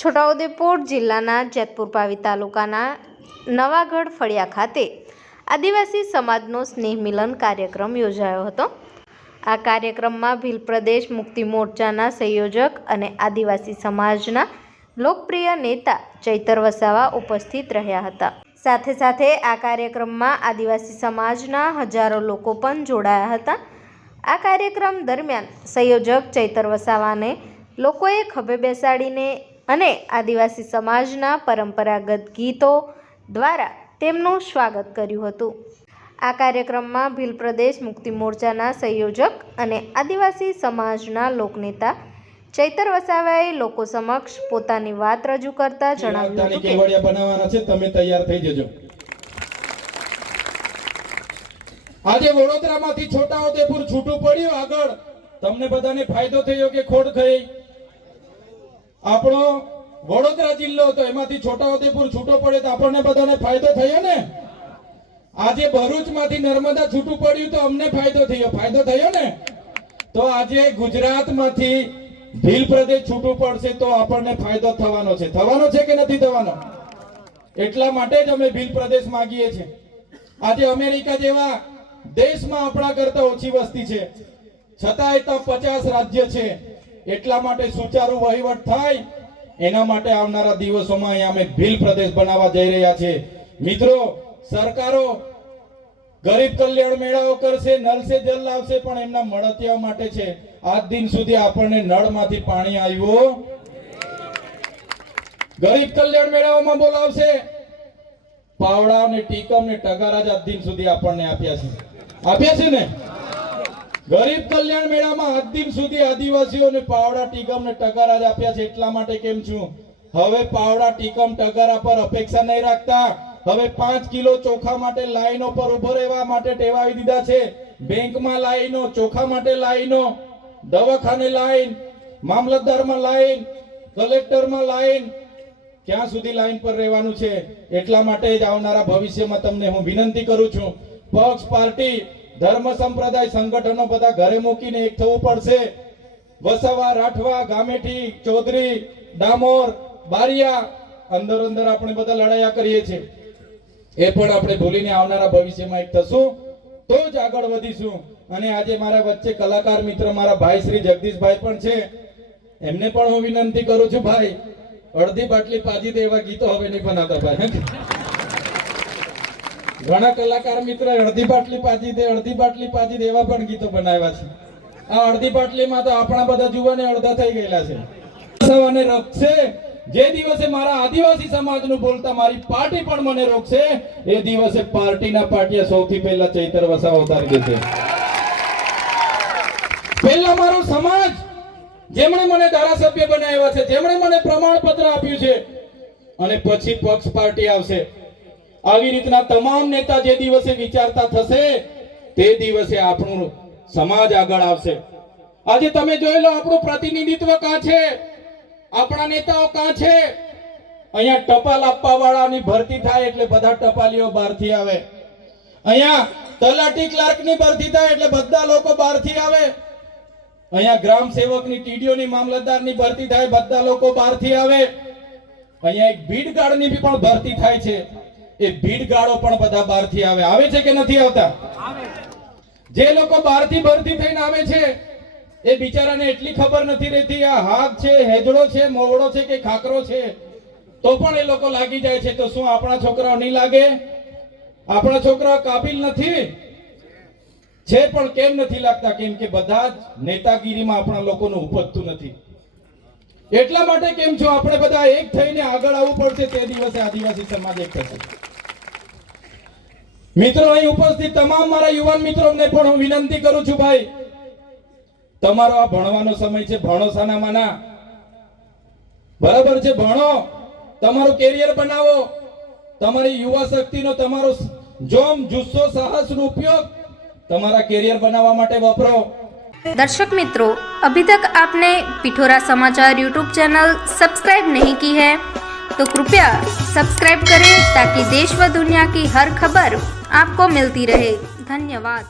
છોટાઉદેપુર જિલ્લાના જેતપુર પાવી તાલુકાના નવાગઢ ફળિયા ખાતે આદિવાસી સમાજનો સ્નેહ મિલન કાર્યક્રમ યોજાયો હતો. આ કાર્યક્રમમાં ભીલ પ્રદેશ મુક્તિ મોરચાના સંયોજક અને આદિવાસી સમાજના લોકપ્રિય નેતા ચૈતર વસાવા ઉપસ્થિત રહ્યા હતા. સાથે સાથે આ કાર્યક્રમમાં આદિવાસી સમાજના હજારો લોકો પણ જોડાયા હતા. આ કાર્યક્રમ દરમિયાન સંયોજક ચૈતર વસાવાને લોકોએ ખભે બેસાડીને અને આદિવાસી સમાજના પરંપરાગત ગીતો દ્વારા તેમનું સ્વાગત કર્યું હતું. આ કાર્યક્રમમાં ભીલ પ્રદેશ મુક્તિ મોરચાના સંયોજક અને આદિવાસી સમાજના લોકનેતા ચૈતર વસાવાએ લોકો સમક્ષ પોતાની વાત રજૂ કરતા જણાવ્યું હતું કે કેવડિયા બનાવવાના છે તમે તૈયાર થઈ જજો. આજે વડોદરામાંથી છોટાઉદેપુર છૂટું પડ્યું આગળ. તમને બધાને ફાયદો થયો કે ખોટ થઈ આપણો વડોદરા જિલ્લો હતો એમાંથી છોટાઉદેપુર છૂટો પડે તો આપણને બધાને ફાયદો થયો ને? આજે ભરૂચમાંથી નર્મદા છૂટું પડ્યું તો અમને ફાયદો થયો. ફાયદો થયો ને? તો આજે ગુજરાતમાંથી ભીલ પ્રદેશ છૂટું પડશે તો આપણને ફાયદો થવાનો છે. થવાનો છે કે નથી થવાનો? એટલા માટે જ અમે ભીલ પ્રદેશ માંગીએ છીએ. આજે અમેરિકા જેવા દેશમાં આપણા કરતા ઓછી વસ્તી છે. છતાંય તો પચાસ રાજ્ય છે. એટલા માટે સુચારુ વહીવટ થાય. એના માટે આવનારા દિવસોમાં અહીંયા અમે ભીલ પ્રદેશ બનાવવા જઈ રહ્યા છે મિત્રો, સરકારો ગરીબ કલ્યાણ મેળાઓ કરશે સે જલ લાવશે, પણ એમના મળતિયા માટે છે. આજ દિન સુધી આપણને નળમાંથી પાણી આવ્યું. ગરીબ કલ્યાણ મેળાઓમાં બોલાવશે. પાવડા ને ટીકમ ને ટગારા જ આજ દિન સુધી આપણને આપ્યા છે. આપ્યા છે ને? ગરીબ કલ્યાણ મેળામાં આજ સુધી આદિવાસીઓને પાવડા, ટીકમ ને ટગારા જ આપ્યા છે. એટલા માટે કેમ છું? હવે પાવડા, ટીકમ, ટગારા પર અપેક્ષા નહીં રાખતા. હવે પાંચ કિલો ચોખા માટે લાઈનો પર ઊભો રહેવા માટે ટેવાવી દીધા છે. બેંકમાં લાઈનો, ચોખા માટે લાઈનો, દવાખાને લાઈન, મામલતદારમાં લાઈન, કલેક્ટરમાં લાઈન, ક્યાં સુધી લાઈન પર રહેવાનું છે? એટલા માટે જ આવનારા ભવિષ્યમાં તમને હું વિનંતી કરું છું. પક્ષ, પાર્ટી ધર્મ સંપ્રદાય સંગઠનો બધા ઘરે મૂકીને એક થવું પડશે. વસાવા, રાઠવા, ગામેઠી, ચૌધરી, ડામોર, બારિયા, અંદર અંદર આપણે બધા લડાયા કરીએ છીએ. એ પણ આપણે ભૂલીને આવનારા ભવિષ્યમાં એક થશું. તો જ આગળ વધીશું. અને આજે મારા વચ્ચે કલાકાર મિત્ર મારા ભાઈ શ્રી જગદીશભાઈ પણ છે. એમને પણ હું વિનંતી કરું છું, ભાઈ, અડધી બાટલી પાજી દેવા ગીતો હવે નહીં બનાવતા ભાઈ. ઘણા કલાકાર મિત્ર, અડધી બાટલી પાજી દે, અડધી બાટલી પાજી દે એવા પણ ગીતો બનાવ્યા છે. આ અડધી બાટલીમાં તો આપણા બધા જુવાને અડધા થઈ ગયેલા છે. અને રખશે. જે દિવસે મારા આદિવાસી સમાજનું બોલતા મારી પાર્ટી પણ મને રોકશે, એ દિવસે પાર્ટીના પાટિયા સૌથી પહેલા ચૈતર વસા ઉતારી દેશે. પહેલા મારો સમાજ, જેમણે મને ધારાસભ્ય બનાવ્યા છે, જેમણે મને પ્રમાણપત્ર આપ્યું છે, અને પછી પક્ષ પાર્ટી આવશે. આવી રીતના તમામ નેતા જે દિવસે વિચારતા થશે, તે દિવસે આપણું સમાજ આગળ આવશે. આજે તમે જોઈ લો, આપણું પ્રતિનિધિત્વ કાં છે? આપણા નેતાઓ કાં છે? અહીંયા ટપાલ આપવા વાળાની ભરતી થાય એટલે બધા ટપાલીઓ બહારથી આવે. અહીંયા તલાટી ક્લાર્કની ભરતી થાય એટલે બધા લોકો બહારથી આવે. અહીંયા ગ્રામ સેવકની ટીડીઓની મામલતદારની ભરતી થાય, બધા લોકો બહારથી આવે. અહીંયા એક ભીડની પણ ભરતી થાય છે. એ ભીડગાળો પણ બધા બહારથી આવે. આવે છે કે નથી આવતા? જે લોકો બહારથી ભરતી થઈને આવે છે એ બિચારાને એટલી ખબર નથી રહેતી આ હાથ છે હેજડો છે મોવડો છે કે ખાકરો છે? તો પણ એ લોકો લાગી જાય છે. તો શું આપણા છોકરાઓ નહીં લાગે? આપણા છોકરાઓ કાબિલ નથી? છે પણ કેમ નથી લાગતા? કેમ કે બધા જ નેતાગીરીમાં આપણા લોકોનું ઉપજતું નથી. એટલા માટે કેમ છો? આપણે બધા એક થઈને આગળ આવવું પડશે. તે દિવસે આદિવાસી સમાજ એક થશે. મિત્રો અહીં ઉપસ્થિત તમામ મારા યુવાન મિત્રોને પણ હું વિનંતી કરું છું ભાઈ તમારો આ ભણવાનો સમય છે ભણો સાનામાના બરાબર છે ભણો તમારું કેરિયર બનાવો તમારી યુવા શક્તિનો તમારો જોમ જુસ્સો સાહસનો ઉપયોગ તમારા કેરિયર બનાવવા માટે વપરો दर्शक मित्रों अभी तक आपने पिठोरा समाचार यूट्यूब चैनल सब्सक्राइब नहीं की है तो कृपया सब्सक्राइब करें ताकि देश व दुनिया की हर खबर आपको मिलती रहे धन्यवाद